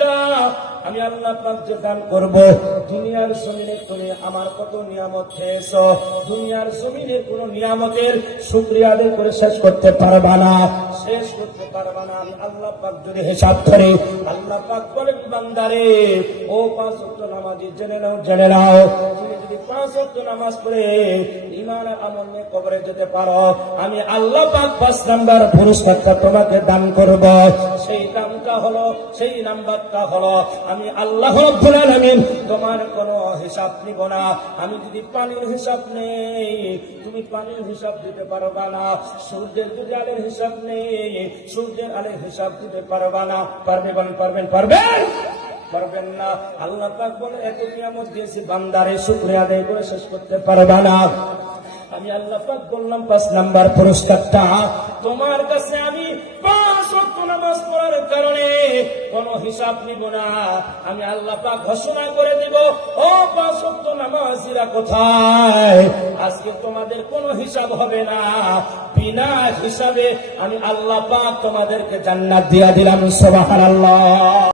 পুরস্কারটা আমি আল্লাহ পাক যে দান করব। দুনিয়ার জমিনে তুমি আমার কত নিয়ামত খেয়েছো, দুনিয়ার জমিনে কোন নিয়ামতের শুকরিয়া আদায় করে শেষ করতে পারবা না, শেষ করতে পারবা না। আমি আল্লাহ পাক যদি হিসাব করি, আল্লাহ পাক বলেন বান্দারে ও 5 ওয়াক্ত নামাজি জেনে নাও, জেনে নাও, তুমি যদি 5 ওয়াক্ত নামাজ পড়ে ঈমান আর আমল নিয়ে কবরে যেতে পারো, আমি আল্লাহ পাক 5 নাম্বার পুরস্কারটা তোমাকে দান করব। সেই দামটা হলো, সেই নাম্বারটা হলো, আমি আল্লাহ রাব্বুল আলামিন তোমার কোনো হিসাব নিব না। আমি যদি পানির হিসাব নেই, তুমি পানির হিসাব দিতে পারবা না। সূর্যের যদি আলোর হিসাব নেই, সূর্যের আলোর হিসাব দিতে পারবা না। পারবে বলেন, পারবেন? পারবেন? পারবেন না। আল্লাহ পাক বলে এত নিয়ামত দিয়েছি বান্দারে শুকরিয়া আদায় করে শেষ করতে পারবা না। আমি আল্লাহ পাক বললাম 5 নাম্বার পুরস্কারটা তোমার কাছে আমি 5 ওয়াক্ত নামাজ পড়ার কারণে কোনো হিসাব নিব না। আমি আল্লাহ পাক ঘোষণা করে দিব, ও 5 ওয়াক্ত নামাজিরা কোথায়? আজকে তোমাদের কোনো হিসাব হবে না, বিনা হিসাবে আমি আল্লাহ পাক তোমাদেরকে জান্নাত দিয়া দিলাম। সুবহানাল্লাহ।